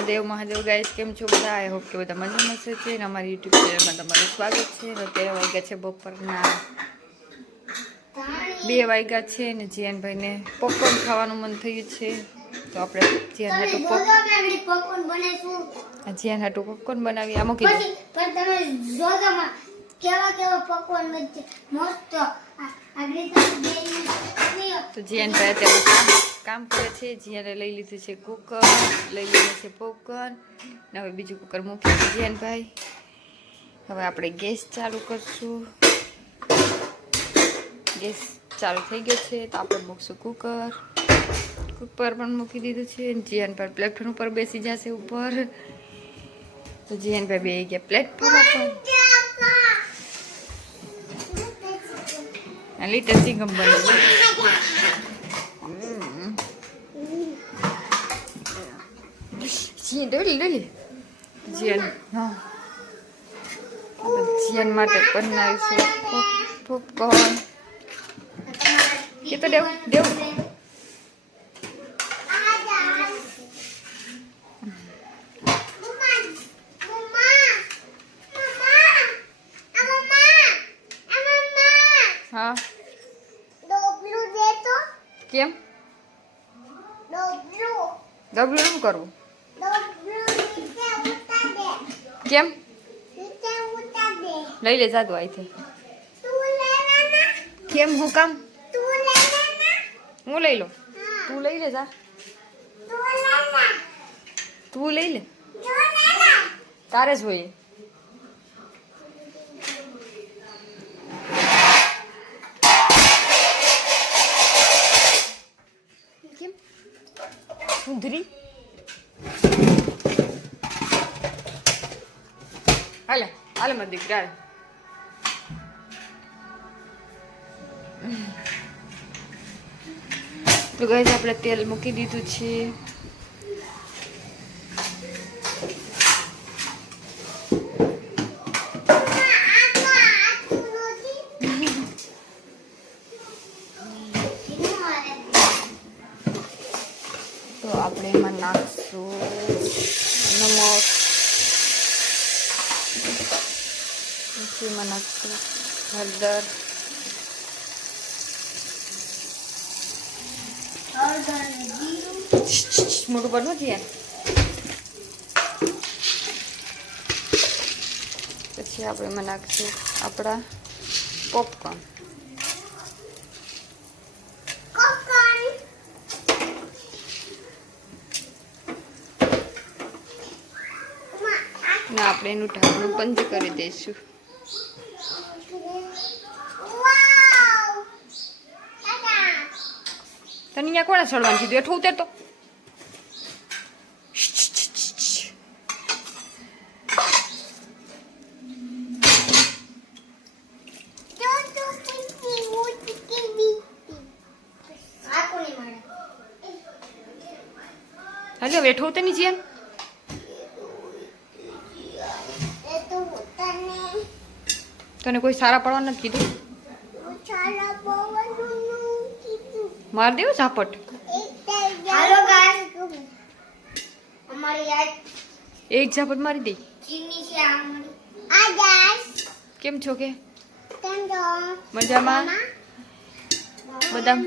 Mahadev Mahadev guys કેમ છો બધા? આઈ હોપ કે બધા મજામાં મસ્ત છે અને અમારી યુટ્યુબ ચેનલમાં તમારું સ્વાગત છે. અને અત્યારે વાગ્યા છે બપોરના બે વાગ્યા છે ને જીયનભાઈને પોપકોર્ન ખાવાનું મન થયું છે. તો આપણે જીયન હાટું પોપકોર્ન બનાવીશું. આ જીયાન હાટું પોપકોર્ન બનાવી આ મૂકી કેવા કેવા પકવાન બનશે મસ્ત જીયાનભાઈ અત્યારે કામ- કરે છે. જીયાને લઈ લીધું છે કુકર, લઈ લીધું છે પોપકોર્ન ને હવે બીજું કુકર મૂકી દીધું જીયાનભાઈ હવે આપણે ગેસ ચાલુ કરશું. ગેસ ચાલુ થઈ ગયો છે, તો આપણે મૂકશું કુકર. કુકર પણ મૂકી દીધું છે અને જીયાનભાઈ પ્લેટફોર્મ ઉપર બેસી જશે ઉપર. તો જીયાનભાઈ બે ગયા પ્લેટફોર્મ ઉપર. આ લીટર ચિંગમ બને જીયન ડોલી ડોલી. જીયન હા. જીયન માટે બનાવીશું. પોપ- પોપકોર્ન કે તો દેવ દેવ હા કેમ? ડબલું શું કરવું. કેમ? લઈ લે જાદુ અહીંથી કેમ હું કામ? હું લઈ લો તું લઈ લે જા. તું લઈ લે. તારે જોઈએ સુંદરી હાલે હાલે મારી દીકરા. તો ગાઈઝ આપણે તેલ મૂકી દીધું છે તો આપણે એમાં નાખશું. નમક. પછી એમાં નાખશું. હળદર. મોટું બનવું છે પછી આપણે એમાં નાખશું આપણા પોપકોર્ન ને આપણે એનું ઢાંકણું બંધ કરી દઈશું. તને અહીંયા કોણે સડવાનું કીધું? એઠું ઉતર તો. હાલો હવે એઠું ઉતરની જીયન તને કોઈ સારા પડવા નથી કીધું? માર દેવું ઝાપટ? એક ઝાપટ મારી દે. કેમ છો કે? મજામાં? બધા?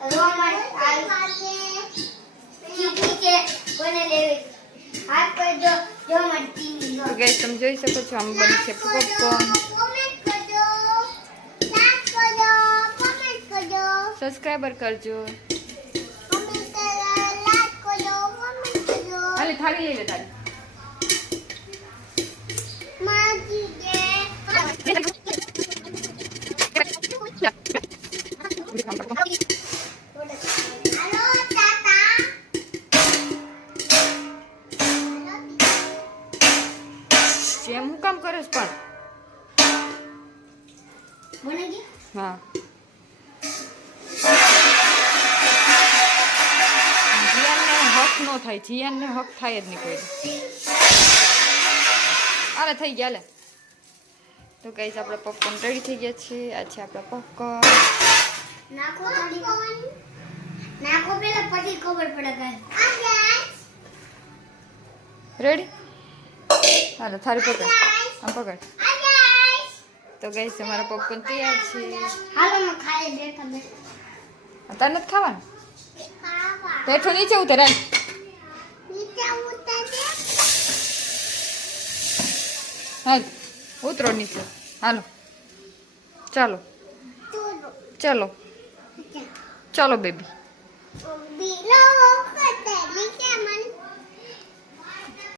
હવે અમારી આ ચીની છે કોને લેવી હાથ કરજો જો અમારી ચીની તો ગેસ તમે જોઈ શકો છો આમ બની છે પોપકોર્ન સબસ્ક્રાઈબર કરજો. હાલે થાળી લઈ લે તારી. જેમ હું કામ કરે છે પણ હા. હક નો થાય જીયાનને હક થાય જ નહીં કોઈ. અરે થઈ ગયા લે. તો કઈ આપણે પોપકોર્ન રેડી થઈ ગયા છે આ છે આપણા પોપકોર્ન નાખો નાખો પેલા પછી ખબર પડે ગાઈસ. રેડી હાલો થારી પકડ. આમ પકડ. તો ગઈ અમારા પોપકોર્ન તૈયાર છે. હાલો ખાઈ બેઠા બેઠા તાર નથી ખાવાનું? ખાવા. બેઠો નીચે ઉતર હાલ. ઉતરે નીચે. હાલો. ચાલો. ચલો. ચલો. બેબી.